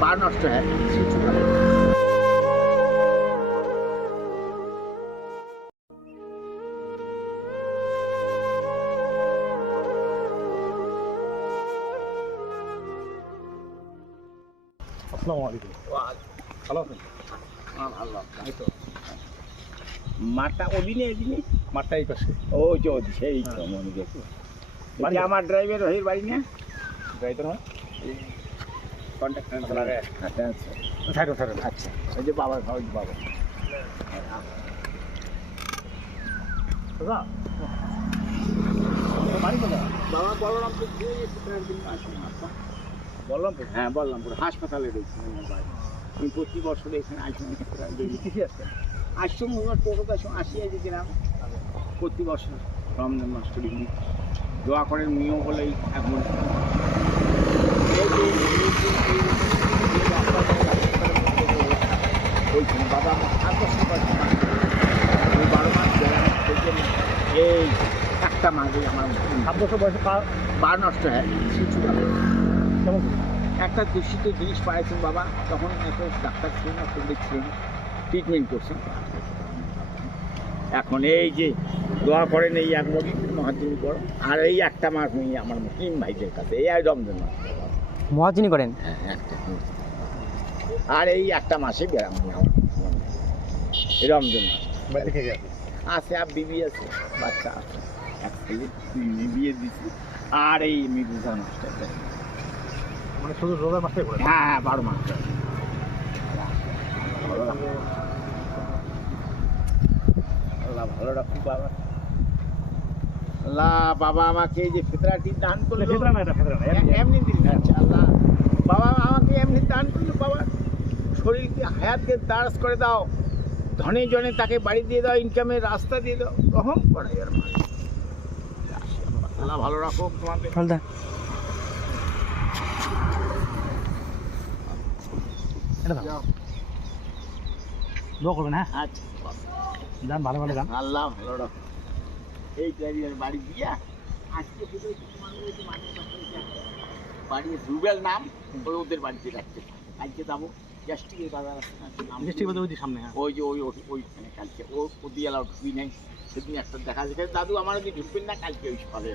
পা নষ্ট হয়ে গেছে। আসসালামু আলাইকুম। ভালো আছেন? ভালো এই তো মাঠটা ওদিনে এদিনে মাঠটা এই পাশে। ও চৌধুরী সেই তো মনে গেছে বাড়ি আমার ড্রাইভার রহির বাড়ি না ড্রাইভার হয় কন্ট্রাক্টর লাগে। আচ্ছা আচ্ছা ছাড়ো ছাড়ো। আচ্ছা ওই যে বাবার ঘর, ওই যে বাবা দাদা বাড়ি কোথায়? বাবা বলরামপুর বলরামপুর, হ্যাঁ বলরামপুর হাসপাতালে রয়েছি আমার বাড়ি। আমি প্রতি বছর এখানে আসি, কিসে আসছেন? আসছুম টোটোতে আসি আজ গ্রাম প্রতি বছর রমজান মাস করি দোয়া করেন মেয়েও বলেই এখন বলছেন বাবা আমার 7 বছর বয়স, আমি 12 মাস গেলাম এই একটা মাঝে আমার 7 বছর বয়সে পা নষ্ট হয়ে গেছে। কেমন? একটা দূষিত জিনিস পাইছেন বাবা, তখন এত ডাক্তার ছিলেন না, খুব ছিলেন, ট্রিটমেন্ট করছেন। এখন এই যে দোয়া করেন এই এক মগি মহাজিনী করো, আর এই একটা মাস নিয়ে আমার মুসলিম ভাইদের কাছে এই আর রমজান মাস মহাজিনী করেন। হ্যাঁ একটা, আর এই একটা মাসে বেড়াম আমার এই রমজান মাস বাড়ি থেকে গেছে। আছে, আর বিবি আছে, বাচ্চা আছে, এক ছেলে 2 মেয়ে বিয়ে দিচ্ছি, আর এই মৃদুজা মাসটা মানে শুধু রোজার মাসটাই করে? হ্যাঁ হ্যাঁ 12 মাস আল্লাহ ভালো রাখুন বাবা। আল্লাহ বাবা আমাকে এই যে ফিতরাটি দান করলো, ফেদরা না, এটা ফেদরা না, এমনি দিন আচ্ছা আল্লাহ বাবা আমাকে এমনি দান করলো বাবা, শরীরকে হায়াতকে দারাজ করে দাও, ধনে জনে তাকে বাড়ি দিয়ে দাও, ইনকামের রাস্তা দিয়ে দাও, রহম করে এর মানে আল্লাহ ভালো রাখো তোমাকে। হালদা এটা দাও। যাও। দোয়া করবেন, হ্যাঁ? আচ্ছা যান, ভালো ভালো যান। আল্লাহ ভালো রাখো। এই ক্যারিয়ার বাড়ি দিয়া আজকে শুধু তোমার ওই যে মাঠের পাশে ওই যে একটা বাড়ি রুবেল নাম, ওই ওদের বাড়িতে যাচ্ছে, কালকে যাবো গ্যাস্ট্রিকের বাজার আছে না, নাম মিষ্টি বলতে ওই যে সামনে, হ্যাঁ। ওই যে ওইখানে কালকে ও দিয়ে এলাও ঢুকবি নাই, সেদিন একটা দেখা যায় দাদু আমার যদি ঢুকবেন না কালকে ওই সকালে